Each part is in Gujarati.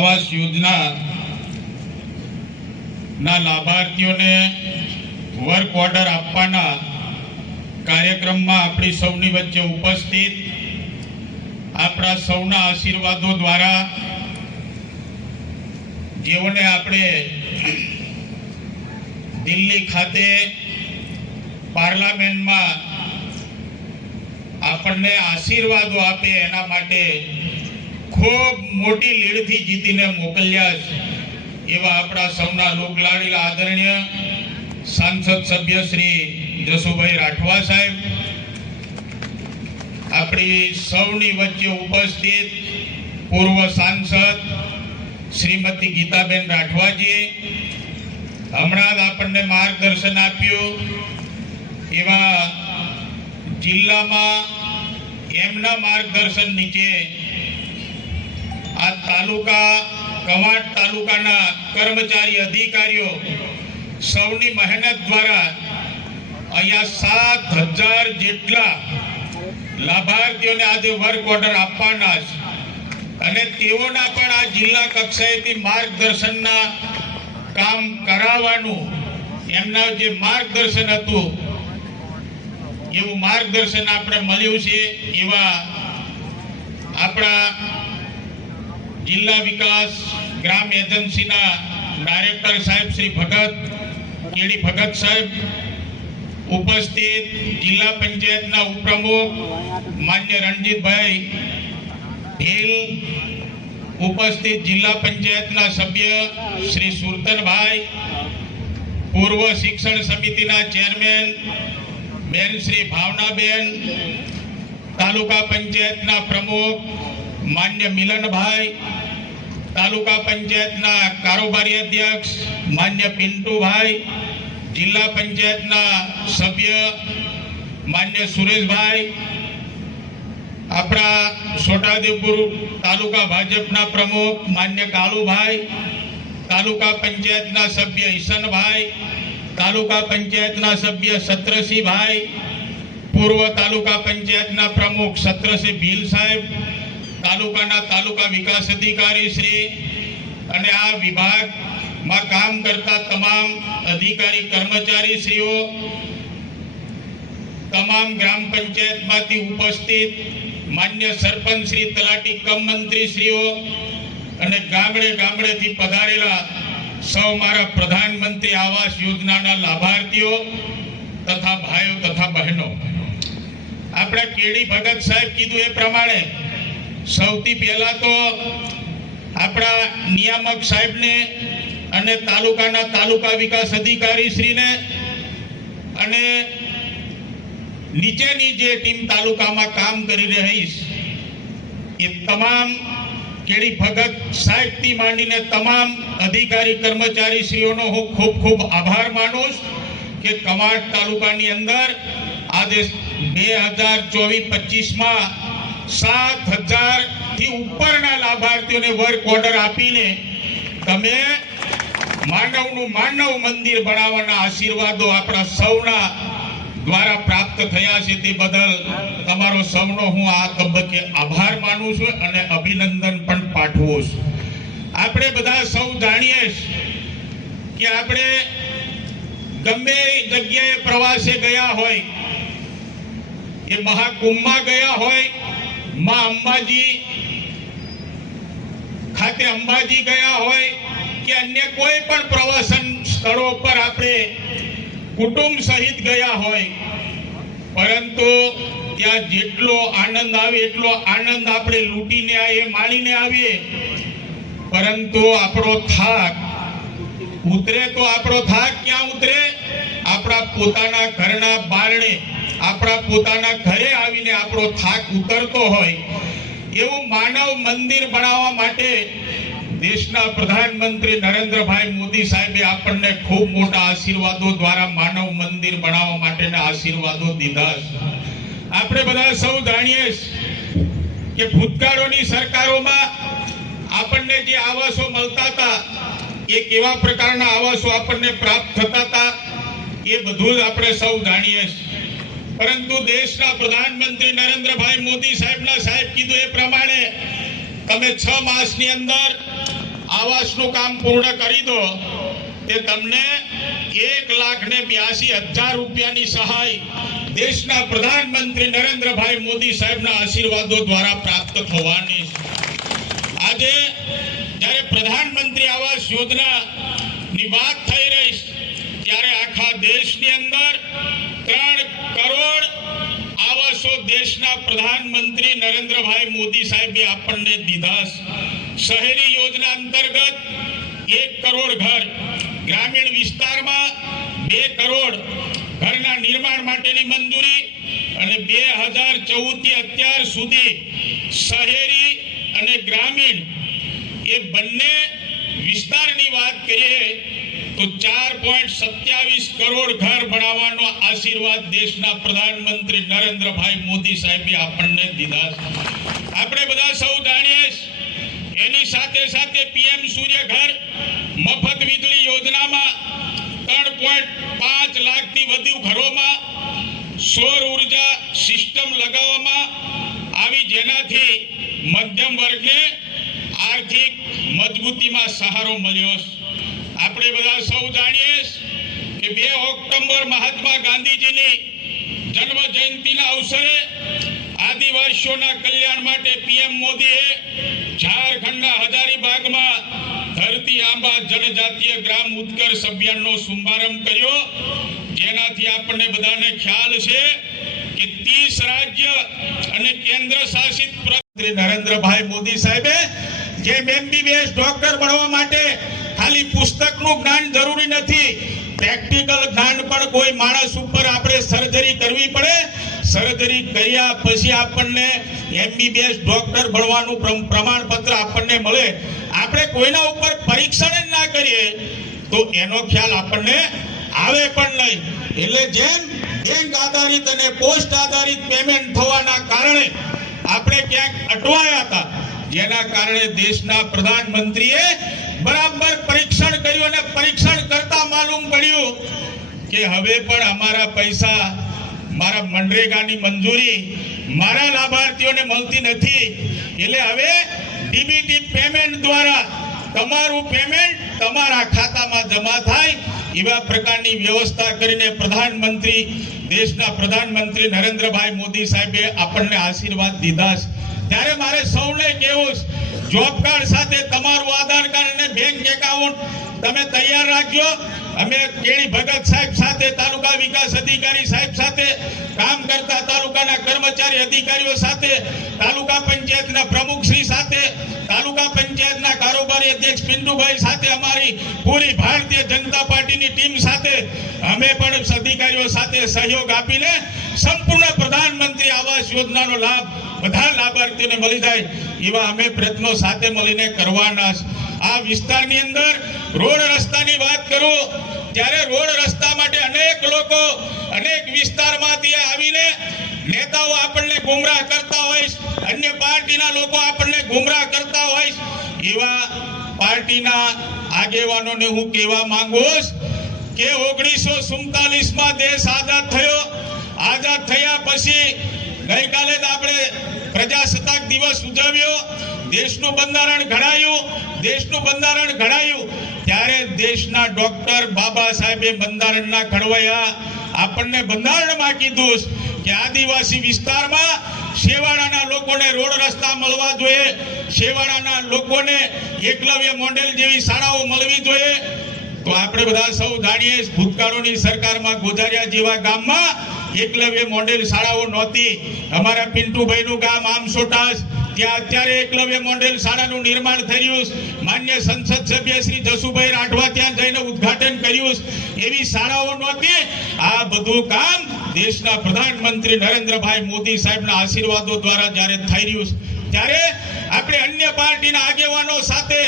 આવાસ યોજના ના લાભાર્થીઓને વર્ક ઓર્ડર આપવાના કાર્યક્રમમાં આપણી સૌની વચ્ચે ઉપસ્થિત આપણા સૌના આશીર્વાદો દ્વારા જેઓને આપણે દિલ્હી ખાતે પાર્લામેન્ટમાં આપણને આશીર્વાદો આપે એના માટે ખૂબ મોટી લીડથી જીતીને મોકલ્યા છે એવા આપણા સૌના લોકલાડીલા આદરણીય સાંસદ સભ્ય શ્રી જસુભાઈ રાઠવા સાહેબ, આપણી સૌની વચ્ચે ઉપસ્થિત પૂર્વ સાંસદ શ્રીમતી ગીતાબેન રાઠવાજી, હમણાં જ આપણને માર્ગદર્શન આપ્યું એવા જિલ્લામાં એમના માર્ગદર્શન નીચે આ તાલુકા કવાંટ તાલુકાના કર્મચારી અધિકારીઓ સૌની મહેનત દ્વારા અહીંયા 7,000 જેટલા લાભાર્થીઓને આજે વર્ક ઓર્ડર આપવાના છે અને તેઓના પણ આ જિલ્લા કક્ષાએથી માર્ગદર્શનના કામ કરાવવાનું એમના જે માર્ગદર્શન હતું એવું માર્ગદર્શન આપણે મળ્યું છે એવા આપણા જિલ્લા વિકાસ ગ્રામ એજન્સીના ડાયરેક્ટર સાહેબ શ્રી કેડી ભગત સાહેબ, ઉપસ્થિત જિલ્લા પંચાયતના ઉપપ્રમુખ માન્ય રણજીતભાઈ ભીલ, ઉપસ્થિત જિલ્લા પંચાયતના સભ્ય શ્રી સુરતનભાઈ, પૂર્વ શિક્ષણ સમિતિના ચેરમેન બેન શ્રી ભાવનાબેન, તાલુકા પંચાયતના પ્રમુખ માન્ય મિલનભાઈ, તાલુકા પંચાયતના કારોબારી અધ્યક્ષ માન્ય પિન્ટુભાઈ, જિલ્લા પંચાયતના સભ્ય માન્ય સુરેશભાઈ, આપણા છોટાઉદેપુર તાલુકા ભાજપના પ્રમુખ માન્ય કાળુભાઈ, તાલુકા પંચાયતના સભ્ય ઈશનભાઈ, તાલુકા પંચાયતના સભ્ય સત્રસિંહભાઈ, પૂર્વ તાલુકા પંચાયતના પ્રમુખ સત્રસિંહ ભીલ સાહેબ, તાલુકા વિકાસ અધિકારી શ્રી અને આ વિભાગમાં કામ કરતા તમામ અધિકારી કર્મચારી શ્રીઓ, તમામ ગ્રામ પંચાયતમાંથી ઉપસ્થિત માન્ય સરપંચ શ્રી, તલાટી કમ મંત્રી શ્રીઓ અને ગામડેથી પધારેલા સૌ મારા પ્રધાનમંત્રી આવાસ યોજનાના લાભાર્થીઓ તથા ભાઈઓ તથા બહેનો, આપણે કેડી ભગત સાહેબ કીધું એ પ્રમાણે સૌથી પહેલા તો આપણા નિયામક સાહેબને અને તાલુકા વિકાસ અધિકારી શ્રીને અને નીચેની જે ટીમ તાલુકામાં કામ કરી રહી છે એ તમામ કેડી ભગત સાહેબથી માંડીને તમામ અધિકારી કર્મચારી શ્રીઓનો હું ખૂબ આભાર માનું કે કવાંટ તાલુકાની અંદર આજે 2024-25માં 7,000 થી ઉપરના લાભાર્થીઓને વર્ક ઓર્ડર આપીને તમે માનવ મંદિર બનાવવાના આશીર્વાદો આપણા સૌના દ્વારા પ્રાપ્ત થયા છે તે બદલ તમારો સૌનો હું આ તબક્કે આભાર માનું છું અને અભિનંદન પણ પાઠવું છું. આપણે બધા સૌ જાણીએ કે આપણે ગમે જગ્યાએ પ્રવાસે ગયા હોય, એ મહાકુંભમાં ગયા હોય, માં અંબાજી ખાતે અંબાજી ગયા હોય કે અન્ય કોઈ પણ પ્રવાસન સ્થળો પર આપણે કુટુંબ સહિત ગયા હોય, પરંતુ ત્યાં જેટલો આનંદ આવે એટલો આનંદ આપણે લૂંટીને આવીએ, માણીને આવીએ, પરંતુ આપણો થાક ઉતરે તો આપણો થાક ક્યાં ઉતરે? આપણા પોતાના ઘરના બારણે, આપણા પોતાના ઘરે આવીને આપણો થાક ઉતરતો હોય. એવું માનવ મંદિર બનાવવા માટે દેશના પ્રધાનમંત્રી નરેન્દ્રભાઈ મોદી સાહેબે આપણને ખૂબ મોટા આશીર્વાદો દ્વારા માનવ મંદિર બનાવવા માટેના આશીર્વાદો દીધા છે. આપણે બધા સૌ જાણીએ કે ભૂતકાળોની સરકારોમાં આપણને જે આવાસો મળતા હતા, એ કેવા પ્રકારના આવાસો આપણને પ્રાપ્ત થતા હતા, એ બધું જ આપણે સૌ જાણીએ છીએ. પરંતુ દેશના પ્રધાનમંત્રી નરેન્દ્રભાઈ મોદી સાહેબ કીધું એ પ્રમાણે તમે 6 માસની અંદર આવાસનું કામ પૂર્ણ કરી દો તે તમને 1,82,000 રૂપિયાની સહાય દેશના પ્રધાનમંત્રી નરેન્દ્રભાઈ મોદી સાહેબના આશીર્વાદો દ્વારા પ્રાપ્ત થવાની છે. આજે જ્યારે પ્રધાનમંત્રી આવાસ યોજનાની વાત થઈ રહી છે ત્યારે આખા દેશની અંદર 3 કરોડ આવાસો દેશના પ્રધાનમંત્રી નરેન્દ્રભાઈ મોદી સાહેબે આપણને દીધા છે. શહેરી યોજના અંતર્ગત 1 કરોડ ઘર, ગ્રામીણ વિસ્તારમાં 2 કરોડ ઘરના નિર્માણ માટેની મંજૂરી અને 2014 થી અત્યાર સુધી શહેરી અને ગ્રામીણ એ બંને વિસ્તારની વાત કરીએ તો 4.27 કરોડ ઘર બનાવવાનો આશીર્વાદ દેશના પ્રધાનમંત્રી નરેન્દ્રભાઈ મોદી સાહેબે આપણને દીધા છે. આપણે બધા સૌ જાણીએ છીએ એની સાથે સાથે પીએમ સૂર્ય ઘર મફત વીજળી યોજનામાં 3.5 લાખથી વધુ ઘરોમાં સૌર ઉર્જા સિસ્ટમ લગાવવામાં આવી, જેનાથી મધ્યમ વર્ગને આર્થિક મજબૂતીમાં સહારો મળ્યો છે. આપણે બધા સૌ જાણીએ કે 2 ઓક્ટોબર મહાત્મા ગાંધીજીની જન્મ જયંતિના અવસરે આદિવાસીઓના કલ્યાણ માટે પીએમ મોદીએ ઝારખંડના હજારીબાગમાં ધરતી આંબા જનજાતીય ગ્રામ ઉત્કર્ષ અભિયાનનો શુભારંભ કર્યો, જેનાથી આપણને બધાને ખ્યાલ છે કે 30 રાજ્ય અને કેન્દ્ર શાસિત પ્રદેશ નરેન્દ્રભાઈ મોદી સાહેબે જે MBBS ડોક્ટર બનવા માટે ખાલી પુસ્તકનું જ્ઞાન જરૂરી નથી, પ્રેક્ટિકલ જ્ઞાન પણ કોઈ માણસ ઉપર આપણે સર્જરી કરવી પડે, સર્જરી કર્યા પછી આપણને MBBS ડોક્ટર બનવાનું પ્રમાણપત્ર આપણને મળે. આપણે કોઈના ઉપર પરીક્ષણ જ ના કરીએ તો એનો ખ્યાલ આપણને આવે પણ નહીં. એટલે જેમ બેંક આધારિત અને પોસ્ટ આધારિત પેમેન્ટ થવાના કારણે આપણે ક્યાંક અટવાયા હતા, જેના કારણે દેશના પ્રધાનમંત્રીએ બરાબર પરીક્ષણ કર્યું અને પરીક્ષણ કરતા માલુમ પડ્યું કે હવે પણ અમારા પૈસા, મારા મનરેગાની મંજૂરી મારા લાભાર્થીઓને મળતી નથી. એટલે હવે ડીબીટી પેમેન્ટ દ્વારા તમારું પેમેન્ટ તમારા ખાતામાં જમા થાય એવા પ્રકારની વ્યવસ્થા કરીને પ્રધાનમંત્રી, દેશના પ્રધાનમંત્રી નરેન્દ્રભાઈ મોદી સાહેબે આપણને આશીર્વાદ દીધા છે. ત્યારે મારે સૌને કહેવું છે, જોબ કાર્ડ સાથે તમારું આધાર કાર્ડ અને બેંક એકાઉન્ટ તમે તૈયાર રાખજો. અમે કેણી ભગત સાહેબ સાથે, તાલુકા વિકાસ અધિકારી સાહેબ સાથે, કામ કરતા તાલુકાના કર્મચારી અધિકારીઓ સાથે, તાલુકા પંચાયતના પ્રમુખ શ્રી સાથે, તાલુકા પંચાયતના કારોબારી અધ્યક્ષ પિન્ટુભાઈ સાથે, અમારી પૂરી ભારતીય જનતા પાર્ટીની ટીમ સાથે અમે પણ અધિકારીઓ સાથે સહયોગ આપીને સંપૂર્ણ પ્રધાનમંત્રી આવાસ યોજનાનો લાભ બધા લાભાર્થીઓને મળી જાય એવા અમે પ્રયત્નો સાથે મળીને કરવાના છે. આ વિસ્તારની અંદર રોડ રસ્તાની વાત કરું ત્યારે રોડ રસ્તા માટે અનેક લોકો અનેક વિસ્તારમાંથી આવીને નેતાઓ આપણને ગુમરાહ કરતા હોય, અન્ય પાર્ટીના લોકો આપણને ગુમરાહ કરતા હોય, એવા પાર્ટીના આગેવાનોને હું કહેવા માંગુ કે 1947માં દેશ આઝાદ થયો. આઝાદ થયા પછી ગઈકાલે જ આપણે પ્રજાસત્તાક દિવસ ઉજવ્યો, દેશનું બંધારણ ઘડાયું. ત્યારે દેશના ડોક્ટર બાબા સાહેબે બંધારણના ઘડવાયા આપણને બંધારણમાં કીધું કે આદિવાસી વિસ્તારમાં છેવાડાના લોકોને રોડ રસ્તા મળવા જોઈએ, છેવાડાના લોકોને એકલવ્ય મોડેલ જેવી શાળાઓ મળવી જોઈએ. તો આપણે બધા સૌ જાણીએ ભૂતકાળોની સરકારમાં ગોજારિયા જેવા ગામમાં એકલવ્ય મોડેલ શાળાઓ નહોતી. અમારા પિન્ટુભાઈનું ગામ આમસોટા, ત્યાં અત્યારે એકલવ્ય મોડેલ શાળાનું નિર્માણ થયું. માન્ય સંસદ સભ્ય શ્રી જસુભાઈ રાઠવા ત્યાં જઈને ઉદ્ઘાટન કર્યું. એવી શાળાઓ નહોતી. આ બધું કામ દેશના પ્રધાનમંત્રી નરેન્દ્રભાઈ મોદી સાહેબના આશીર્વાદો દ્વારા જ્યારે થઈ રહ્યું ત્યારે આપણે અન્ય પાર્ટીના આગેવાનો સાથે,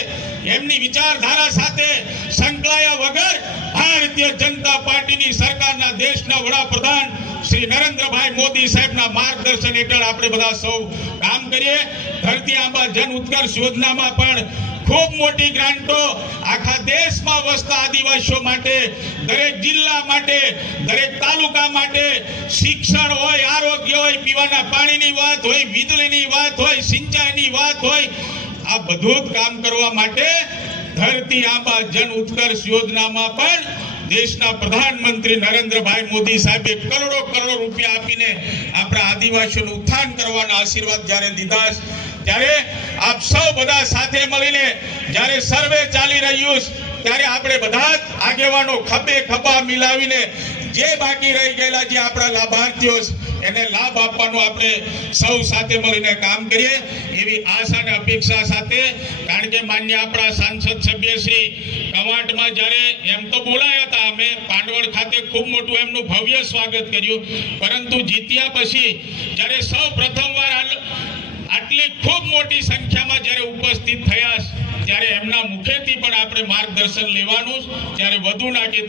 એમની વિચારધારા સાથે સંકળાયા વગર ભારતીય જનતા પાર્ટીની સરકારના દેશના વડાપ્રધાન શ્રી નરેન્દ્રભાઈ મોદી સાહેબના માર્ગદર્શન હેઠળ આપણે બધા સૌ કામ કરીએ. ધરતી આંબા જન ઉત્કર્ષ યોજનામાં પણ ખૂબ મોટી ગ્રાન્ટો આખા દેશમાં વસતા આદિવાસીઓ માટે, દરેક જિલ્લા માટે, દરેક તાલુકા માટે, શિક્ષણ હોય, આરોગ્ય હોય, પીવાના પાણીની વાત હોય, વીજળીની વાત હોય, સિંચાઈની વાત હોય, આ બધું જ કામ કરવા માટે ધરતી આંબા જન ઉત્કર્ષ યોજનામાં પણ દેશના પ્રધાનમંત્રી નરેન્દ્રભાઈ મોદી સાહેબે કરોડો રૂપિયા આપીને આપણા આદિવાસીઓનું ઉત્થાન કરવાના આશીર્વાદ જ્યારે દીધા ત્યારે આપ સૌ બધા સાથે મળીને જ્યારે સર્વે ચાલી રહ્યું ત્યારે આપણે બધા જ આગેવાનો ખભે ખભા મિલાવીને જે બાકી રહી ગયેલા જે આપણા લાભાર્થીઓ એને લાભ આપવાનો આપણે સૌ સાથે મળીને કામ કરીએ એવી આશા અને અપેક્ષા સાથે કારણ કે માન્ય આપણા સાંસદ સભ્ય શ્રી કવાંટમાં જ્યારે એમ તો બોલાયા હતા અમે પાંડવડ ખાતે ખૂબ મોટું એમનું ભવ્ય સ્વાગત કર્યું પરંતુ જીત્યા પછી જ્યારે સૌ પ્રથમવાર આટલી ખૂબ મોટી સંખ્યામાં જ્યારે ઉપસ્થિત થયા ત્યારે એમના મુખેથી પણ આપણે માર્ગદર્શન લેવાનું ત્યારે વધુ ના કહેતા